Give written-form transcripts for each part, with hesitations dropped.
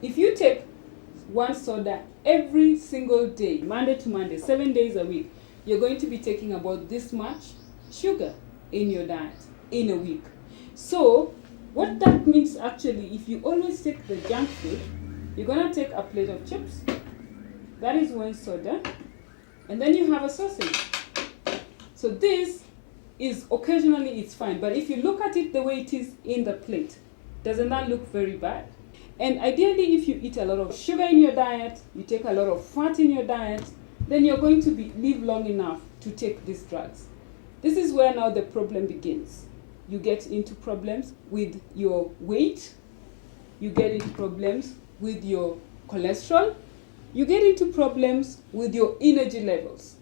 If you take one soda every single day, Monday to Monday, 7 days a week, you're going to be taking about this much sugar in your diet in a week. So what that means actually, if you always take the junk food, you're going to take a plate of chips, that is one soda, and then you have a sausage. So this is occasionally it's fine, but if you look at it the way it is in the plate, doesn't that look very bad? And ideally, if you eat a lot of sugar in your diet, you take a lot of fat in your diet, then you're going to live long enough to take these drugs. This is where now the problem begins. You get into problems with your weight, you get into problems with your cholesterol, you get into problems with your energy levels.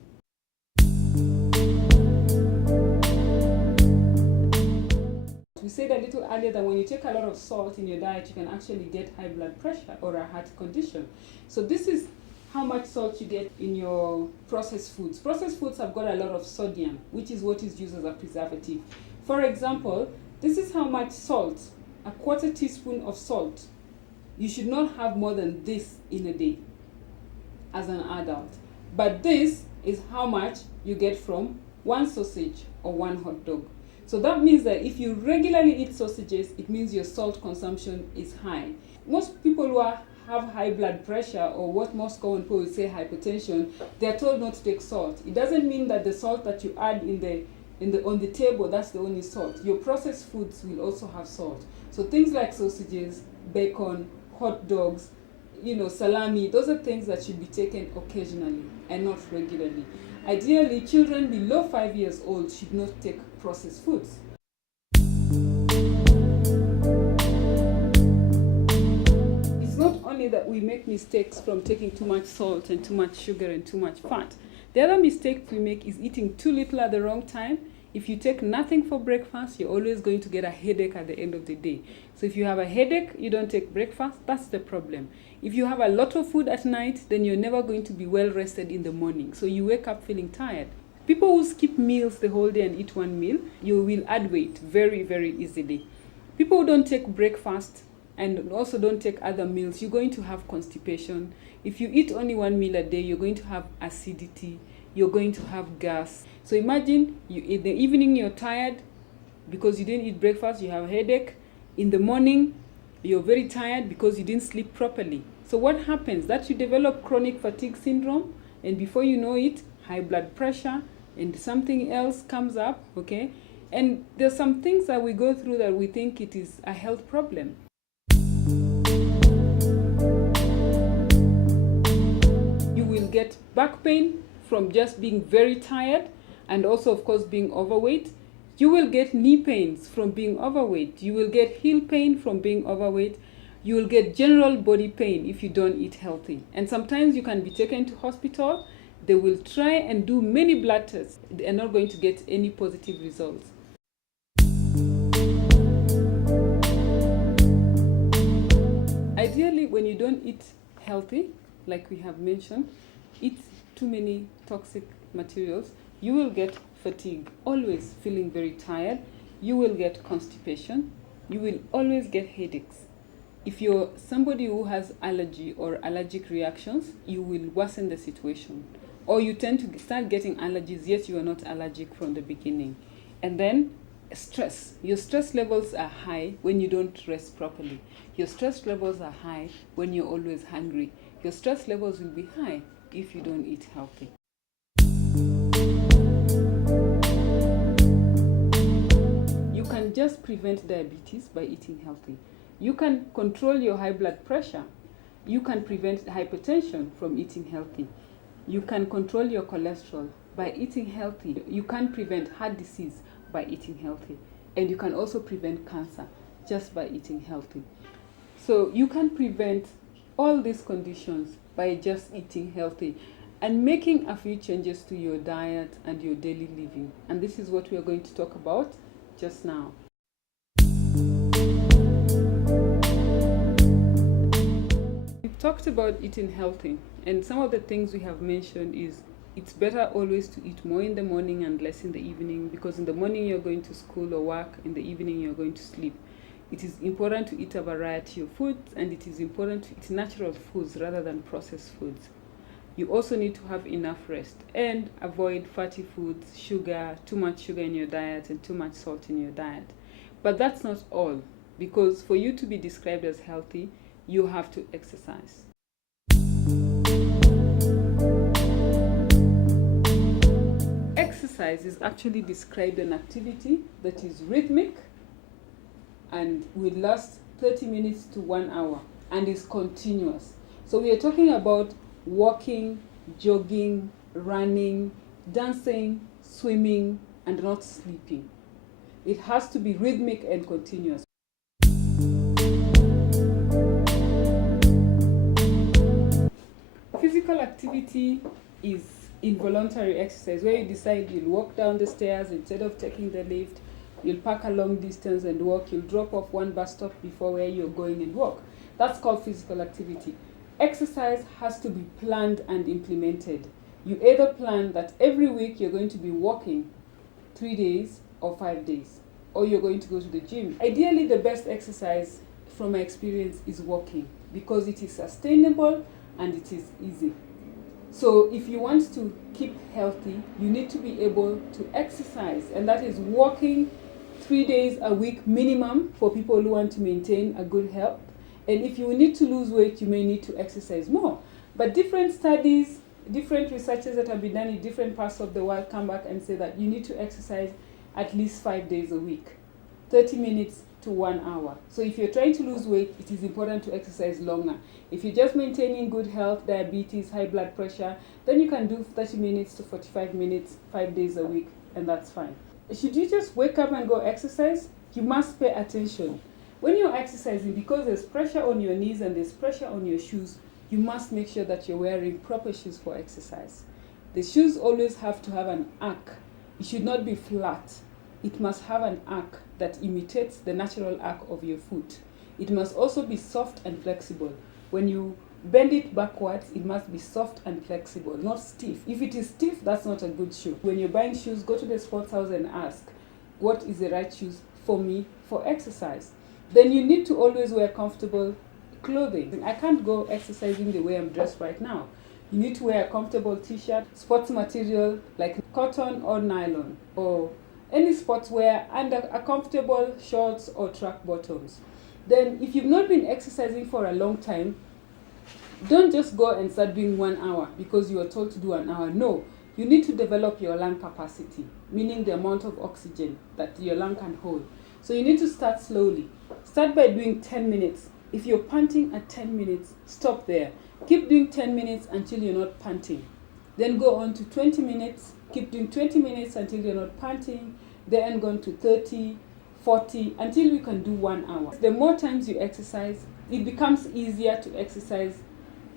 We said a little earlier that when you take a lot of salt in your diet, you can actually get high blood pressure or a heart condition. So this is how much salt you get in your processed foods. Processed foods have got a lot of sodium, which is what is used as a preservative. For example, this is how much salt, a quarter teaspoon of salt. You should not have more than this in a day as an adult. But this is how much you get from one sausage or one hot dog. So that means that if you regularly eat sausages, it means your salt consumption is high. Most people who have high blood pressure, or what most common people would say hypertension, they are told not to take salt. It doesn't mean that the salt that you add on the table, that's the only salt. Your processed foods will also have salt. So things like sausages, bacon, hot dogs, salami, those are things that should be taken occasionally and not regularly. Ideally, children below 5 years old should not take processed foods. It's not only that we make mistakes from taking too much salt and too much sugar and too much fat. The other mistake we make is eating too little at the wrong time. If you take nothing for breakfast, you're always going to get a headache at the end of the day. So if you have a headache, you don't take breakfast, that's the problem. If you have a lot of food at night, then you're never going to be well rested in the morning. So you wake up feeling tired. People who skip meals the whole day and eat one meal, you will add weight very, very easily. People who don't take breakfast and also don't take other meals, you're going to have constipation. If you eat only one meal a day, you're going to have acidity, you're going to have gas. So imagine in the evening you're tired because you didn't eat breakfast, you have a headache. In the morning, you're very tired because you didn't sleep properly. So what happens? That you develop chronic fatigue syndrome, and before you know it, high blood pressure, and something else comes up, okay? And there's some things that we go through that we think it is a health problem. You will get back pain from just being very tired, and also, of course, being overweight. You will get knee pains from being overweight. You will get heel pain from being overweight. You will get general body pain if you don't eat healthy. And sometimes you can be taken to hospital. They will try and do many blood tests. They are not going to get any positive results. Ideally, when you don't eat healthy, like we have mentioned, eat too many toxic materials, you will get fatigue, always feeling very tired. You will get constipation. You will always get headaches. If you're somebody who has allergy or allergic reactions, you will worsen the situation. Or you tend to start getting allergies, yet you are not allergic from the beginning. And then stress. Your stress levels are high when you don't rest properly. Your stress levels are high when you're always hungry. Your stress levels will be high if you don't eat healthy. You can just prevent diabetes by eating healthy. You can control your high blood pressure. You can prevent hypertension from eating healthy. You can control your cholesterol by eating healthy. You can prevent heart disease by eating healthy. And you can also prevent cancer just by eating healthy. So you can prevent all these conditions by just eating healthy and making a few changes to your diet and your daily living. And this is what we are going to talk about just now. We've talked about eating healthy, and some of the things we have mentioned is it's better always to eat more in the morning and less in the evening, because in the morning you're going to school or work, in the evening you're going to sleep. it is important to eat a variety of foods, and it is important to eat natural foods rather than processed foods. You also need to have enough rest and avoid fatty foods, sugar, too much sugar in your diet, and too much salt in your diet. But that's not all, because for you to be described as healthy, you have to exercise. Exercise is actually described an activity that is rhythmic and will last 30 minutes to 1 hour and is continuous. So we are talking about walking, jogging, running, dancing, swimming, and not sleeping. It has to be rhythmic and continuous. Physical activity is involuntary exercise, where you decide you'll walk down the stairs instead of taking the lift, you'll park a long distance and walk, you'll drop off one bus stop before where you're going and walk. That's called physical activity. Exercise has to be planned and implemented. You either plan that every week you're going to be walking 3 days or 5 days, or you're going to go to the gym. Ideally, the best exercise from my experience is walking, because it is sustainable and it is easy. So if you want to keep healthy, you need to be able to exercise, and that is walking 3 days a week minimum for people who want to maintain a good health. And if you need to lose weight, you may need to exercise more. But different studies, different researches that have been done in different parts of the world come back and say that you need to exercise at least 5 days a week, 30 minutes to 1 hour. So if you're trying to lose weight, it is important to exercise longer. If you're just maintaining good health, diabetes, high blood pressure, then you can do 30 minutes to 45 minutes, 5 days a week, and that's fine. Should you just wake up and go exercise? You must pay attention. When you're exercising, because there's pressure on your knees and there's pressure on your shoes, you must make sure that you're wearing proper shoes for exercise. The shoes always have to have an arc. It should not be flat. It must have an arc that imitates the natural arc of your foot. It must also be soft and flexible. When you bend it backwards, it must be soft and flexible, not stiff. If it is stiff, that's not a good shoe. When you're buying shoes, go to the sports house and ask, what is the right shoes for me for exercise? Then you need to always wear comfortable clothing. I can't go exercising the way I'm dressed right now. You need to wear a comfortable t-shirt, sports material like cotton or nylon, or any sportswear, and a comfortable shorts or track bottoms. Then if you've not been exercising for a long time, don't just go and start doing 1 hour because you are told to do an hour. No, you need to develop your lung capacity, meaning the amount of oxygen that your lung can hold. So you need to start slowly. Start by doing 10 minutes. If you're panting at 10 minutes, stop there. Keep doing 10 minutes until you're not panting. Then go on to 20 minutes. Keep doing 20 minutes until you're not panting. Then go on to 30, 40, until you can do 1 hour. The more times you exercise, it becomes easier to exercise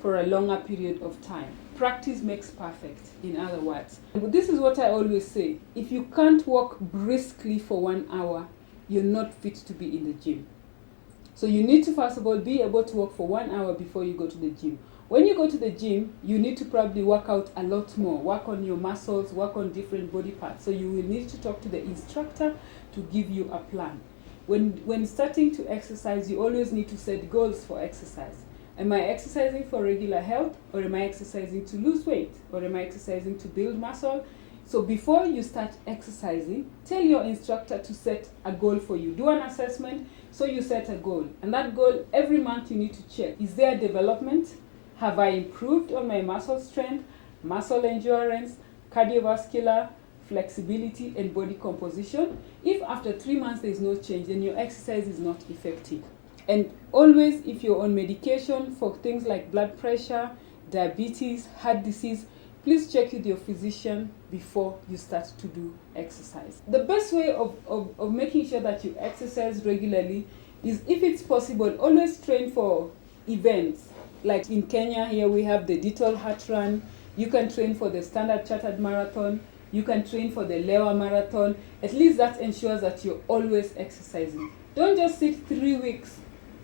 for a longer period of time. Practice makes perfect, in other words. But this is what I always say. If you can't walk briskly for 1 hour, you're not fit to be in the gym. So you need to, first of all, be able to walk for 1 hour before you go to the gym. When you go to the gym, you need to probably work out a lot more, work on your muscles, work on different body parts. So you will need to talk to the instructor to give you a plan. When starting to exercise, you always need to set goals for exercise. Am I exercising for regular health, or am I exercising to lose weight, or am I exercising to build muscle? So before you start exercising, tell your instructor to set a goal for you. Do an assessment, so you set a goal. And that goal, every month you need to check. Is there development? Have I improved on my muscle strength, muscle endurance, cardiovascular, flexibility, and body composition? If after 3 months there is no change, then your exercise is not effective. And always, if you're on medication for things like blood pressure, diabetes, heart disease, please check with your physician before you start to do exercise. The best way of making sure that you exercise regularly is, if it's possible, always train for events. Like in Kenya here, we have the Ditol Heart Run. You can train for the Standard Chartered Marathon. You can train for the Lewa Marathon. At least that ensures that you're always exercising. Don't just sit 3 weeks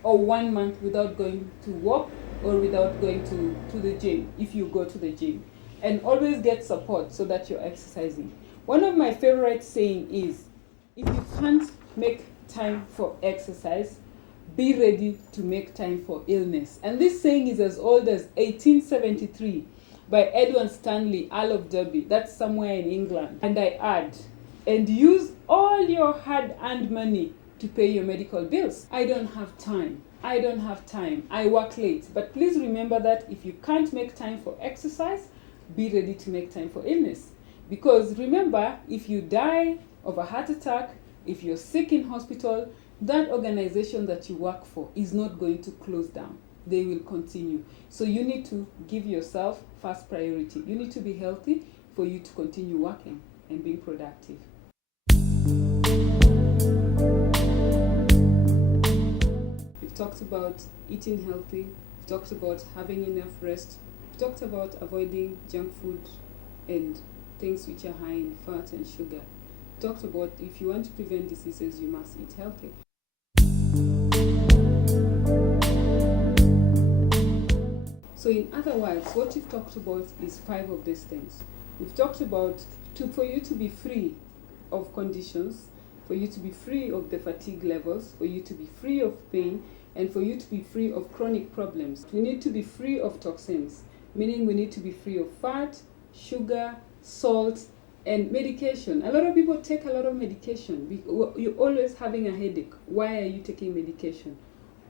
or 1 month without going to walk or without going to the gym, if you go to the gym. And always get support so that you're exercising. One of my favorite saying is, if you can't make time for exercise, be ready to make time for illness. And this saying is as old as 1873 by Edwin Stanley, Earl of Derby. That's somewhere in England. And I add, and use all your hard-earned money to pay your medical bills. I don't have time. I work late. But please remember that if you can't make time for exercise, be ready to make time for illness. Because remember, if you die of a heart attack, if you're sick in hospital, that organization that you work for is not going to close down. They will continue. So you need to give yourself first priority. You need to be healthy for you to continue working and being productive. We've talked about eating healthy. We've talked about having enough rest. We've talked about avoiding junk food and things which are high in fat and sugar. We've talked about if you want to prevent diseases, you must eat healthy. So in other words, what we've talked about is 5 of these things. We've talked about for you to be free of conditions, for you to be free of the fatigue levels, for you to be free of pain, and for you to be free of chronic problems. We need to be free of toxins, meaning we need to be free of fat, sugar, salt, and medication. A lot of people take a lot of medication. You're always having a headache. Why are you taking medication?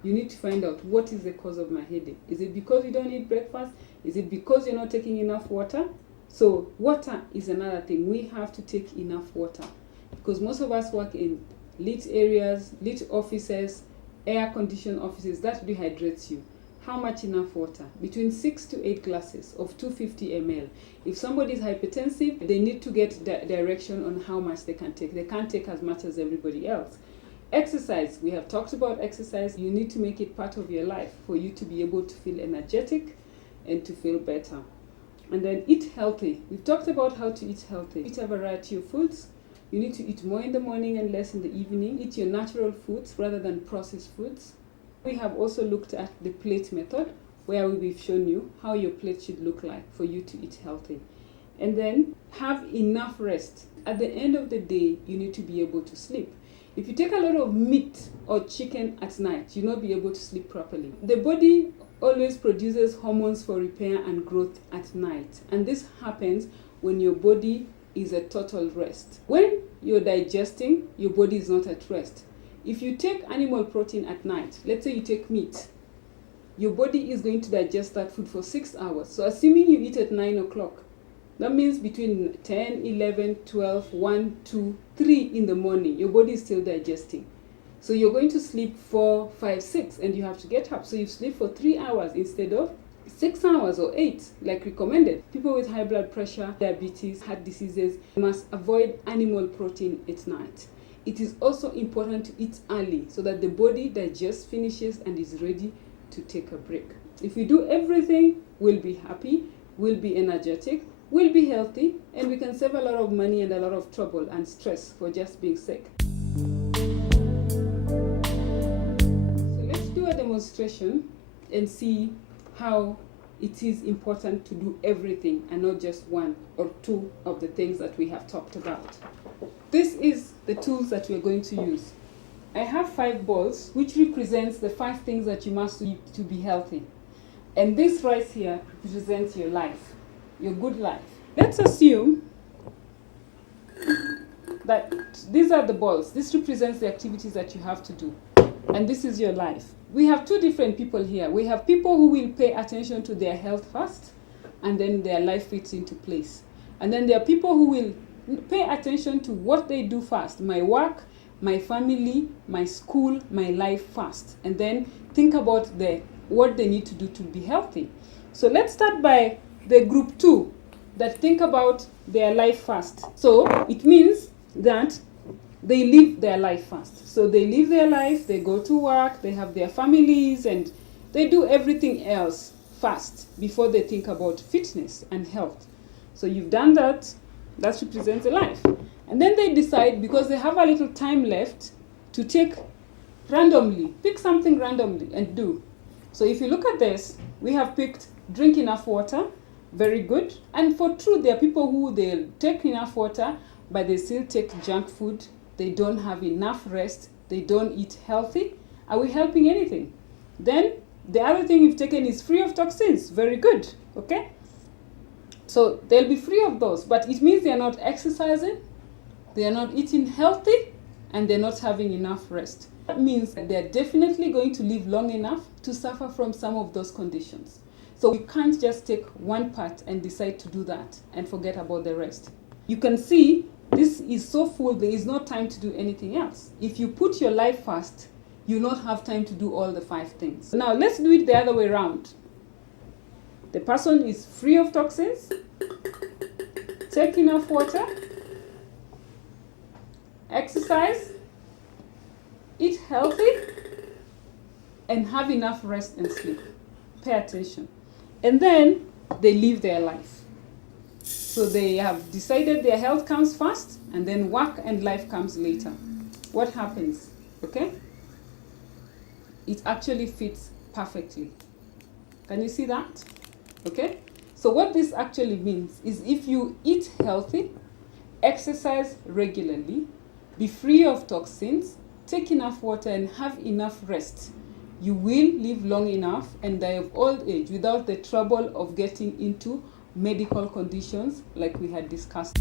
You need to find out what is the cause of my headache. Is it because you don't eat breakfast? Is it because you're not taking enough water? So water is another thing. We have to take enough water because most of us work in lit areas, lit offices, air-conditioned offices. That dehydrates you. How much enough water? Between 6 to 8 glasses of 250 ml. If somebody is hypertensive, they need to get direction on how much they can take. They can't take as much as everybody else. Exercise. We have talked about exercise. You need to make it part of your life for you to be able to feel energetic and to feel better. And then eat healthy. We've talked about how to eat healthy. Eat a variety of foods. You need to eat more in the morning and less in the evening. Eat your natural foods rather than processed foods. We have also looked at the plate method, where we've shown you how your plate should look like for you to eat healthy. And then have enough rest. At the end of the day, you need to be able to sleep. If you take a lot of meat or chicken at night, you'll not be able to sleep properly. The body always produces hormones for repair and growth at night. And this happens when your body is at total rest. When you're digesting, your body is not at rest. If you take animal protein at night, let's say you take meat, your body is going to digest that food for 6 hours. So assuming you eat at 9 o'clock, that means between 10, 11, 12, 1, 2, 3 in the morning, your body is still digesting. So you're going to sleep 4, 5, 6, and you have to get up. So you sleep for 3 hours instead of 6 hours or 8, like recommended. People with high blood pressure, diabetes, heart diseases must avoid animal protein at night. It is also important to eat early so that the body digests, finishes, and is ready to take a break. If we do everything, we'll be happy, we'll be energetic, we'll be healthy, and we can save a lot of money and a lot of trouble and stress for just being sick. So let's do a demonstration and see how it is important to do everything and not just 1 or 2 of the things that we have talked about. This is the tools that we're going to use. I have 5 balls, which represents the 5 things that you must do to be healthy. And this right here represents your life, your good life. Let's assume that these are the balls. This represents the activities that you have to do. And this is your life. We have 2 different people here. We have people who will pay attention to their health first, and then their life fits into place. And then there are people who will pay attention to what they do first. My work, my family, my school, my life first. And then think about what they need to do to be healthy. So let's start by the group 2 that think about their life first. So it means that they live their life first. So they live their life, they go to work, they have their families, and they do everything else first before they think about fitness and health. So you've done that. That represents a life. And then they decide, because they have a little time left, to pick something randomly and do. So if you look at this, we have picked drink enough water. Very good. And for true, there are people who they'll take enough water, but they still take junk food. They don't have enough rest, they don't eat healthy, are we helping anything? Then the other thing you've taken is free of toxins. Very good. Okay? So they'll be free of those, but it means they're not exercising, they are not eating healthy, and they're not having enough rest. That means that they're definitely going to live long enough to suffer from some of those conditions. So you can't just take one part and decide to do that and forget about the rest. You can see this is so full, there is no time to do anything else. If you put your life first, you'll not have time to do all the 5 things. Now let's do it the other way around. The person is free of toxins, take enough water, exercise, eat healthy, and have enough rest and sleep. Pay attention. And then they live their life. So they have decided their health comes first, and then work and life comes later. What happens? Okay? It actually fits perfectly. Can you see that? Okay? So what this actually means is if you eat healthy, exercise regularly, be free of toxins, take enough water, and have enough rest, you will live long enough and die of old age without the trouble of getting into medical conditions like we had discussed.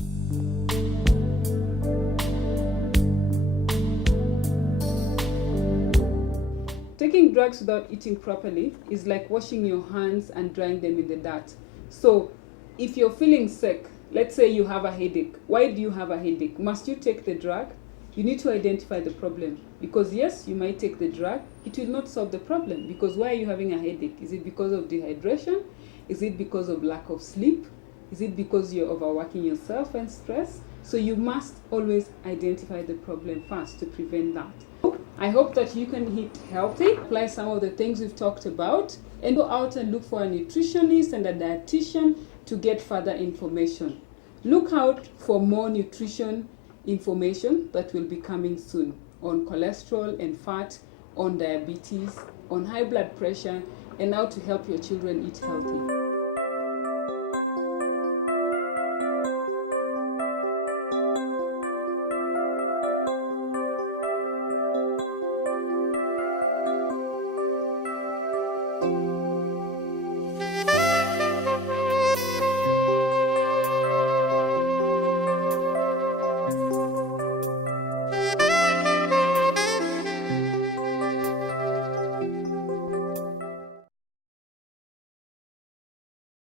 Taking drugs without eating properly is like washing your hands and drying them in the dirt. So if you're feeling sick, let's say you have a headache. Why do you have a headache? Must you take the drug? You need to identify the problem, because yes, you might take the drug, it will not solve the problem. Because why are you having a headache? Is it because of dehydration? Is it because of lack of sleep? Is it because you're overworking yourself and stress? So you must always identify the problem first to prevent that. I hope that you can eat healthy, apply some of the things we've talked about, and go out and look for a nutritionist and a dietitian to get further information. Look out for more nutrition information that will be coming soon on cholesterol and fat, on diabetes, on high blood pressure, and how to help your children eat healthy.